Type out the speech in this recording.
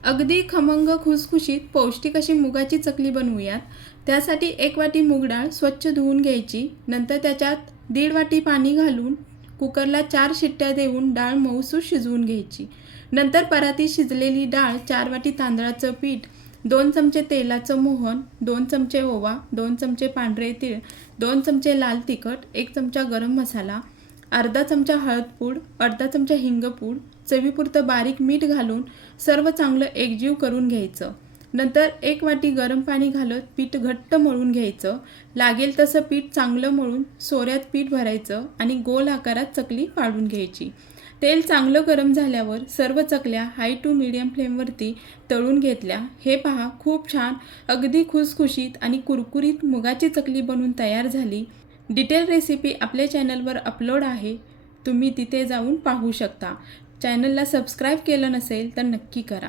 अगदी खमंग खुसखुशीत पौष्टिक अशी मुगाची चकली बनवूयात. त्यासाठी एक वाटी मूग डाळ स्वच्छ धुवून घ्यायची. नंतर त्याच्यात दीड वाटी पाणी घालून कुकरला चार शिट्ट्या देऊन डाळ मऊसूस शिजवून घ्यायची. नंतर परातीत शिजलेली डाळ चार वाटी तांदळाचं पीठ दोन चमचे तेलाचं मोहन दोन चमचे ओवा दोन चमचे पांढरे तीळ दोन चमचे लाल तिखट एक चमचा गरम मसाला अर्धा चमचा हळदपूड अर्धा चमचा हिंगपूड चवीपुरतं बारीक मीठ घालून सर्व चांगलं एकजीव करून घ्यायचं. नंतर एक वाटी गरम पाणी घालत पीठ घट्ट मळून घ्यायचं. लागेल तसं पीठ चांगलं मळून सोऱ्यात पीठ भरायचं आणि गोल आकारात चकली पाडून घ्यायची. तेल चांगलं गरम झाल्यावर सर्व चकल्या हाय टू मिडियम फ्लेमवरती तळून घेतल्या. हे पहा खूप छान. अगदी खुसखुशीत आणि कुरकुरीत मुगाची चकली बनवून तयार झाली. डिटेल रेसिपी आपल्या चॅनलवर अपलोड आहे. तुम्ही तिथे जाऊन पाहू शकता. चॅनलला सबस्क्राईब केलं नसेल तर नक्की करा.